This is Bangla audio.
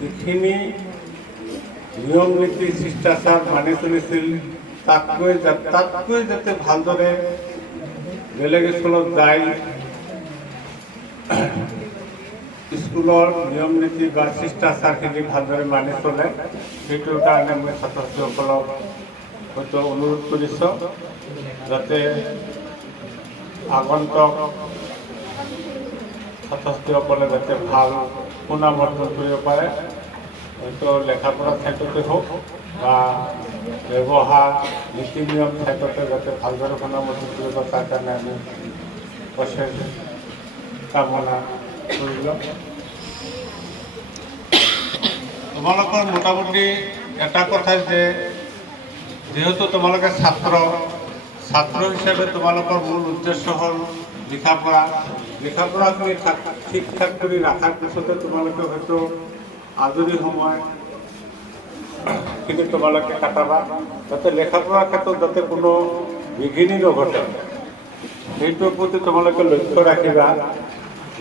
যিখিনি নিয়ম নীতি শিষ্টাচাৰ মানি চলিছিল, তাতকৈ তাতকৈ যাতে ভালদৰে বেলেগ স্কুলত যায়, স্কুলৰ নিয়ম নীতি বা শিষ্টাচাৰখিনি ভালদৰে মানি চলে, সেইটোৰ কাৰণে মই ছাত্ৰ ছাত্ৰীসকলক হয়তো অনুৰোধ কৰিছোঁ, যাতে আগন্তক ছাত্ৰীসকলে যাতে ভালো সুনাম অৰ্জন কৰিব পাৰে, হয়তো লেখা পঢ়াৰ ক্ষেত্ৰতে হওক বা ব্যৱহাৰ, নীতি নিয়ম ক্ষেত্ৰতে যাতে ভালদৰে সুনাম অৰ্জন কৰিব তাৰ কাৰণে আমি অশেষ কামনা কৰিলোঁ। তোমালোকৰ মোটামুটি এটা কথা যে, যিহেতু তোমালোকে ছাত্ৰ ছাত্ৰ হিচাপে তোমালোকৰ মূল উদ্দেশ্য হ'ল লিখা পঢ়া লিখা পঢ়াখিনি তুমি ঠিক ঠাক কৰি ৰখাৰ পিছতে তোমালোকে হয়তো আজৰি সময় খিনি তোমালোকে কাটাবা। যাতে লেখা পঢ়াৰ ক্ষেত্ৰত যাতে কোনো বিঘিনি নঘটে সেইটোৰ প্ৰতি তোমালোকে লক্ষ্য ৰাখিবা।